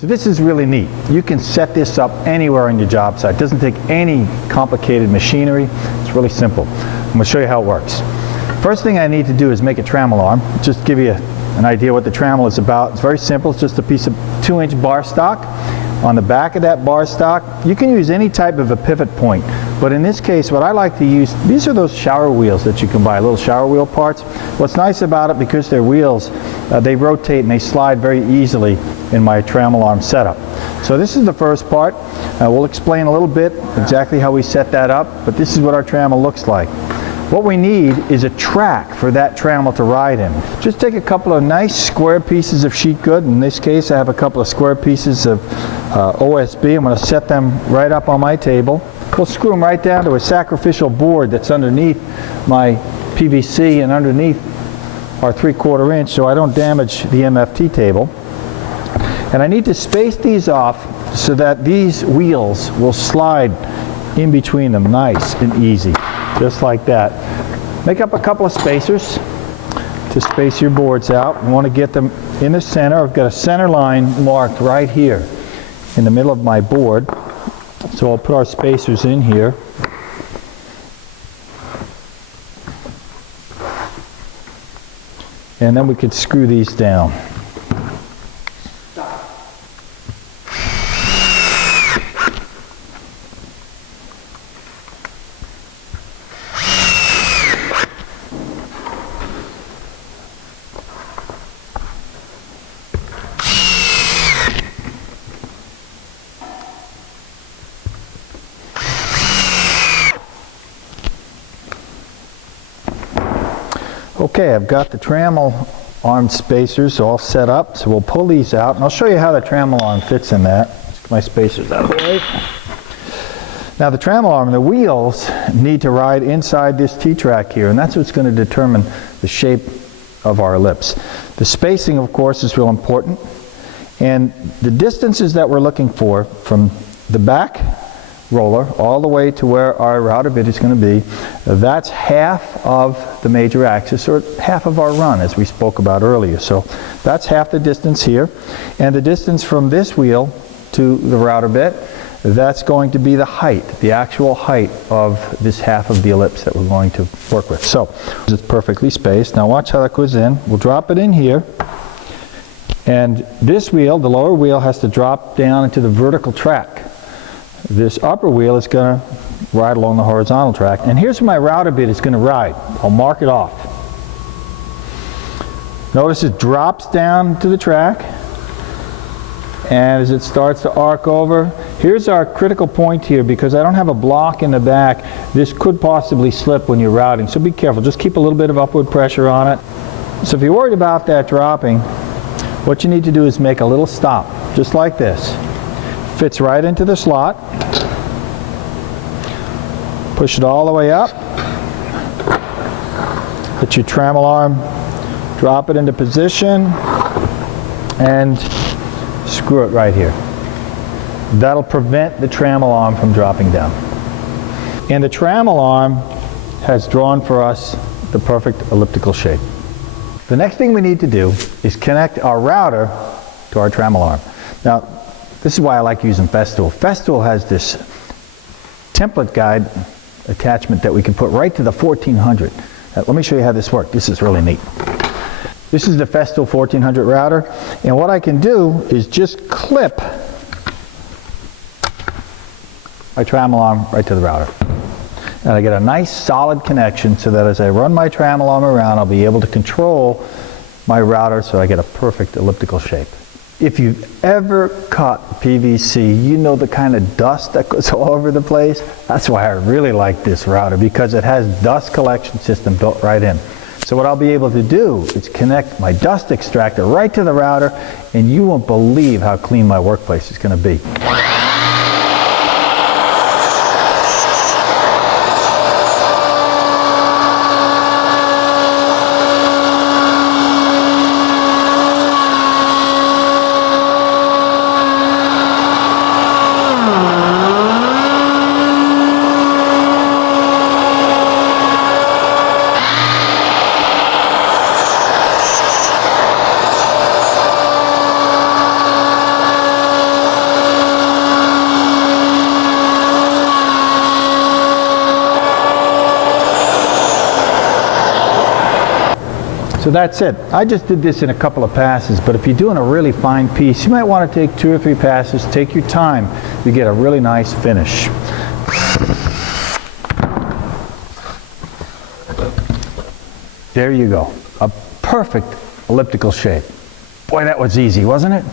So this is really neat. You can set this up anywhere on your job site. It doesn't take any complicated machinery. It's really simple. I'm going to show you how it works. First thing I need to do is make a trammel arm. Just give you an idea what the trammel is about. It's very simple. It's just a piece of 2-inch bar stock. On the back of that bar stock, you can use any type of a pivot point, but in this case what I like to use, these are those shower wheels that you can buy, little shower wheel parts. What's nice about it, because they're wheels, they rotate and they slide very easily in my trammel arm setup. So this is the first part. We'll explain a little bit exactly how we set that up, but this is what our trammel looks like. What we need is a track for that trammel to ride in. Just take a couple of nice square pieces of sheet good. In this case I have a couple of square pieces of OSB. I'm going to set them right up on my table. We'll screw them right down to a sacrificial board that's underneath my PVC and underneath our 3/4 inch so I don't damage the MFT table. And I need to space these off so that these wheels will slide in between them nice and easy. Just like that. Make up a couple of spacers to space your boards out. You want to get them in the center. I've got a center line marked right here in the middle of my board. So I'll put our spacers in here. And then we could screw these down. Okay, I've got the trammel arm spacers all set up, so we'll pull these out, and I'll show you how the trammel arm fits in that. Let's get my spacers out of the way. Now the trammel arm, the wheels need to ride inside this T-track here, and that's what's going to determine the shape of our ellipse. The spacing, of course, is real important, and the distances that we're looking for from the back roller all the way to where our router bit is going to be, that's half of the major axis, or half of our run, as we spoke about earlier. So that's half the distance here, and the distance from this wheel to the router bit, that's going to be the height, the actual height of this half of the ellipse that we're going to work with. So it's perfectly spaced. Now watch how that goes in. We'll drop it in here, and this wheel, the lower wheel, has to drop down into the vertical track. This upper wheel is going to ride along the horizontal track, and here's where my router bit is going to ride. I'll mark it off. Notice it drops down to the track, and as it starts to arc over, here's our critical point here, because I don't have a block in the back. This could possibly slip when you're routing, so be careful. Just keep a little bit of upward pressure on it. So if you're worried about that dropping, what you need to do is make a little stop, just like this. Fits right into the slot. Push it all the way up. Put your trammel arm, drop it into position, and screw it right here. That'll prevent the trammel arm from dropping down. And the trammel arm has drawn for us the perfect elliptical shape. The next thing we need to do is connect our router to our trammel arm. Now, this is why I like using Festool. Festool has this template guide attachment that we can put right to the 1400. Let me show you how this works. This is really neat. This is the Festool 1400 router, and what I can do is just clip my trammel arm right to the router. And I get a nice solid connection so that as I run my trammel arm around, I'll be able to control my router so I get a perfect elliptical shape. If you've ever cut PVC, you know the kind of dust that goes all over the place. That's why I really like this router, because it has dust collection system built right in. So what I'll be able to do is connect my dust extractor right to the router, and you won't believe how clean my workplace is going to be. So that's it. I just did this in a couple of passes, but if you're doing a really fine piece, you might want to take 2 or 3 passes. Take your time. You get a really nice finish. There you go. A perfect elliptical shape. Boy, that was easy, wasn't it?